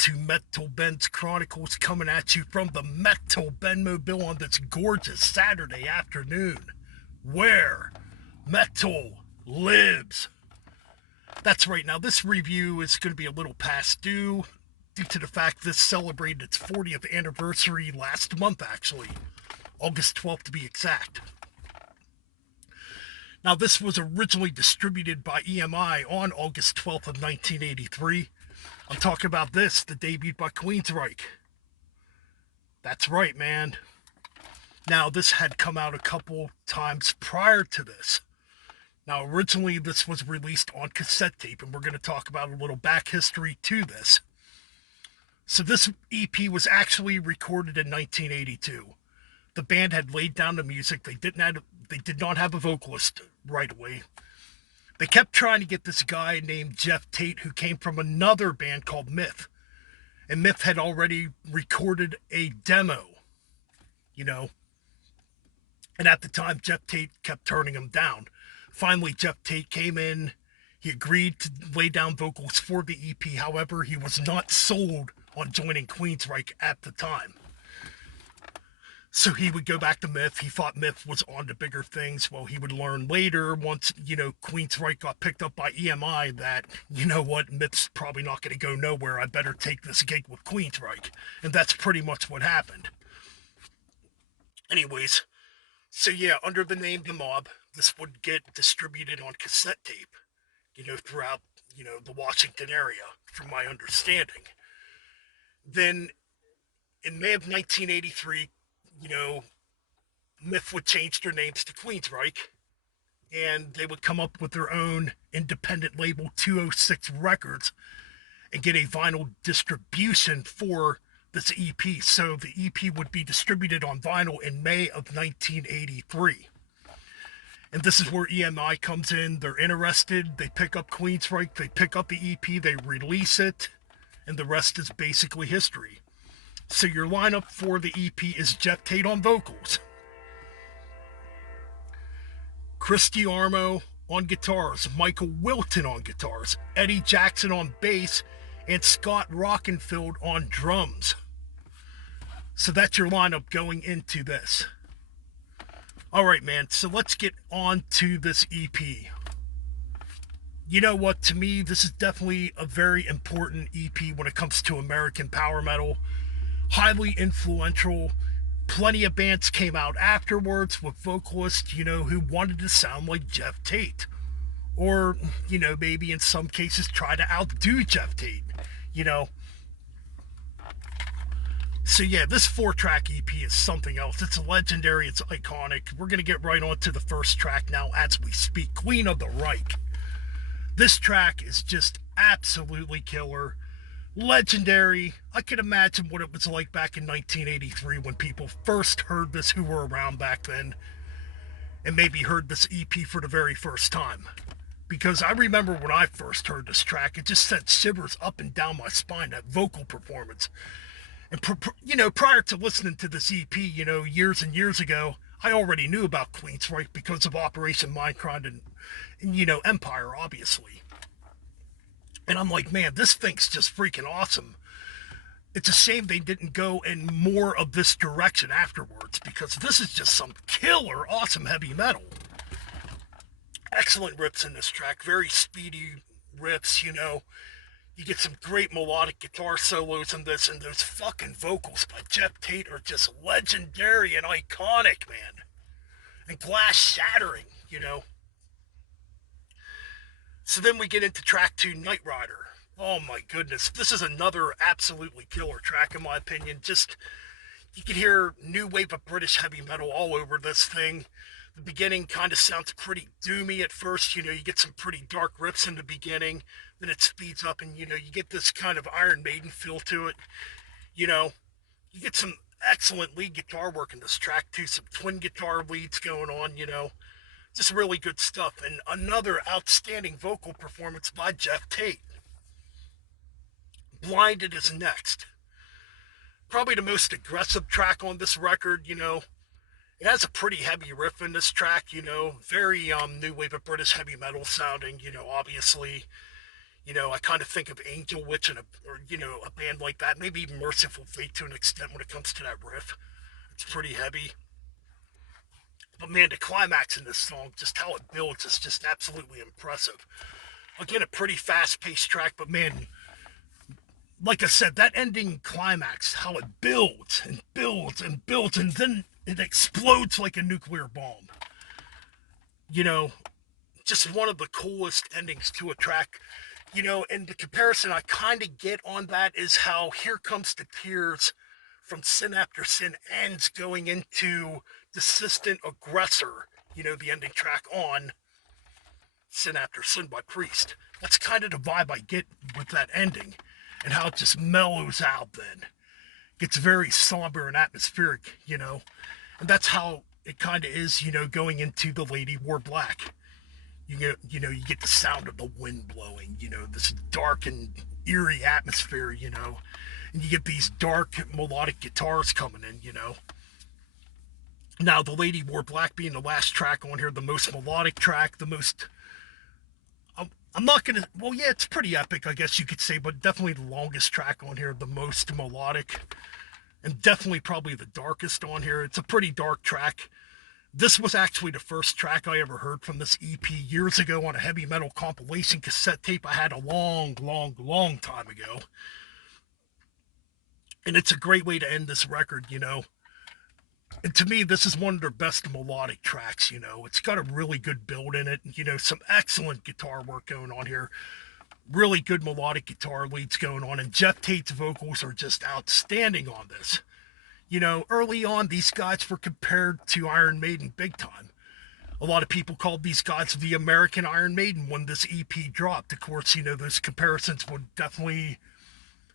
to Metal Ben's Chronicles, coming at you from the Metal Ben Mobile on this gorgeous Saturday afternoon, where metal lives. That's right. Now, this review is going to be a little past due to the fact this celebrated its 40th anniversary last month, actually. August 12th to be exact. Now, this was originally distributed by EMI on August 12th of 1983. I'm talking about this, the debut by Queensryche. That's right, man. Now, this had come out a couple times prior to this. Now, originally, this was released on cassette tape, and we're going to talk about a little back history to this. So this EP was actually recorded in 1982. The band had laid down the music. They did not have a vocalist right away. They kept trying to get this guy named Jeff Tate, who came from another band called Myth. And Myth had already recorded a demo, And at the time, Jeff Tate kept turning him down. Finally, Jeff Tate came in. He agreed to lay down vocals for the EP. However, he was not sold on joining Queensryche at the time. So he would go back to Myth. He thought Myth was on to bigger things. Well, he would learn later, once, Queensryche got picked up by EMI, that, Myth's probably not going to go nowhere. I better take this gig with Queensryche. And that's pretty much what happened. Anyways, so yeah, under the name The Mob, this would get distributed on cassette tape, throughout, the Washington area, from my understanding. Then, in May of 1983, Myth would change their names to Queensryche, and they would come up with their own independent label, 206 Records, and get a vinyl distribution for this EP. So the EP would be distributed on vinyl in May of 1983. And this is where EMI comes in. They're interested. They pick up Queensryche. They pick up the EP. They release it. And the rest is basically history. So your lineup for the EP is Jeff Tate on vocals, Christy Armo on guitars, Michael Wilton on guitars, Eddie Jackson on bass, and Scott Rockenfield on drums. So that's your lineup going into this. Alright, man, so let's get on to this EP. You know what, to me, this is definitely a very important EP when it comes to American power metal. Highly influential. Plenty of bands came out afterwards with vocalists, who wanted to sound like Jeff Tate. Or, maybe in some cases try to outdo Jeff Tate, So yeah, this 4-track EP is something else. It's legendary, it's iconic. We're going to get right on to the first track now as we speak, Queen of the Reich. This track is just absolutely killer. Legendary. I could imagine what it was like back in 1983 when people first heard this, who were around back then, and maybe heard this EP for the very first time. Because I remember when I first heard this track, it just sent shivers up and down my spine, that vocal performance. And, prior to listening to this EP, years and years ago, I already knew about Queensryche because of Operation Mindcrime and Empire, obviously. And I'm like, man, this thing's just freaking awesome. It's a shame they didn't go in more of this direction afterwards, because this is just some killer, awesome heavy metal. Excellent riffs in this track, very speedy riffs, You get some great melodic guitar solos in this, and those fucking vocals by Jeff Tate are just legendary and iconic, man. And glass-shattering, So then we get into track 2, Night Rider. Oh my goodness, this is another absolutely killer track in my opinion. Just, you can hear new wave of British heavy metal all over this thing. The beginning kind of sounds pretty doomy at first, you get some pretty dark riffs in the beginning, then it speeds up and, you get this kind of Iron Maiden feel to it, you get some excellent lead guitar work in this track too, some twin guitar leads going on, just really good stuff, and another outstanding vocal performance by Jeff Tate. Blinded is next. Probably the most aggressive track on this record, It has a pretty heavy riff in this track, very new wave of British heavy metal sounding, obviously. You know, I kind of think of Angel Witch and a band like that. Maybe even Merciful Fate to an extent when it comes to that riff. It's pretty heavy. But man, the climax in this song, just how it builds, is just absolutely impressive. Again, a pretty fast-paced track, but man, like I said, that ending climax, how it builds and builds and builds, and then it explodes like a nuclear bomb. You know, just one of the coolest endings to a track. You know, and the comparison I kind of get on that is how Here Comes the Tears from Sin After Sin ends going into Desistant Aggressor, you know, the ending track on Sin After Sin by Priest. That's kind of the vibe I get with that ending, and how it just mellows out then. Gets very somber and atmospheric, you know. And that's how it kind of is, you know, going into The Lady Wore Black. You get the sound of the wind blowing, you know, this dark and eerie atmosphere, you know, and you get these dark melodic guitars coming in, you know. Now, The Lady Wore Black being the last track on here, the most melodic track, the most, I'm not gonna, well, yeah, it's pretty epic, I guess you could say, but definitely the longest track on here, the most melodic, and definitely probably the darkest on here. It's a pretty dark track. This was actually the first track I ever heard from this EP years ago on a heavy metal compilation cassette tape I had a long, long, long time ago. And it's a great way to end this record, you know. And to me, this is one of their best melodic tracks, you know. It's got a really good build in it, you know, some excellent guitar work going on here. Really good melodic guitar leads going on, and Jeff Tate's vocals are just outstanding on this. You know, early on, these guys were compared to Iron Maiden big time. A lot of people called these guys the American Iron Maiden when this EP dropped. Of course, you know, those comparisons would definitely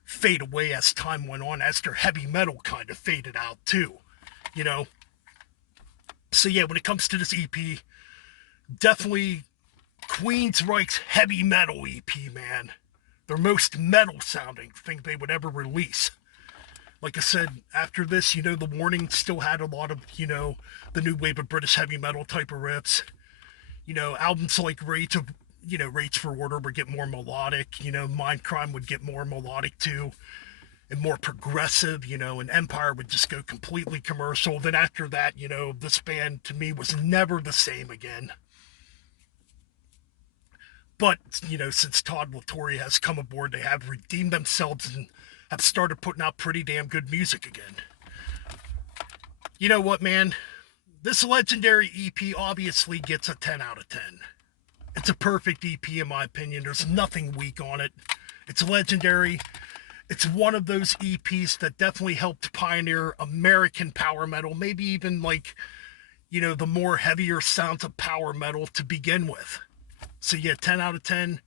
fade away as time went on, as their heavy metal kind of faded out too, you know. So yeah, when it comes to this EP, definitely Queensryche's heavy metal EP, man. Their most metal sounding thing they would ever release. Like I said, after this, you know, The Warning still had a lot of, you know, the new wave of British heavy metal type of riffs. You know, albums like Rage for Order would get more melodic. You know, Mindcrime would get more melodic too, and more progressive, you know, and Empire would just go completely commercial. Then after that, you know, this band to me was never the same again. But, you know, since Todd LaTorre has come aboard, they have redeemed themselves and have started putting out pretty damn good music again. You know what, man? This legendary EP obviously gets a 10 out of 10. It's a perfect EP in my opinion. There's nothing weak on it. It's legendary. It's one of those EPs that definitely helped pioneer American power metal, maybe even like, you know, the more heavier sounds of power metal to begin with. So yeah, 10 out of 10.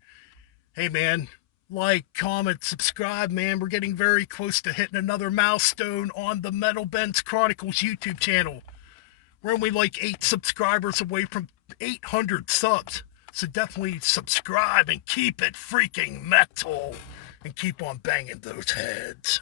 Hey man, like, comment, subscribe, man. We're getting very close to hitting another milestone on the Metal Bends Chronicles YouTube channel. We're only like 8 subscribers away from 800 subs. So definitely subscribe and keep it freaking metal. And keep on banging those heads.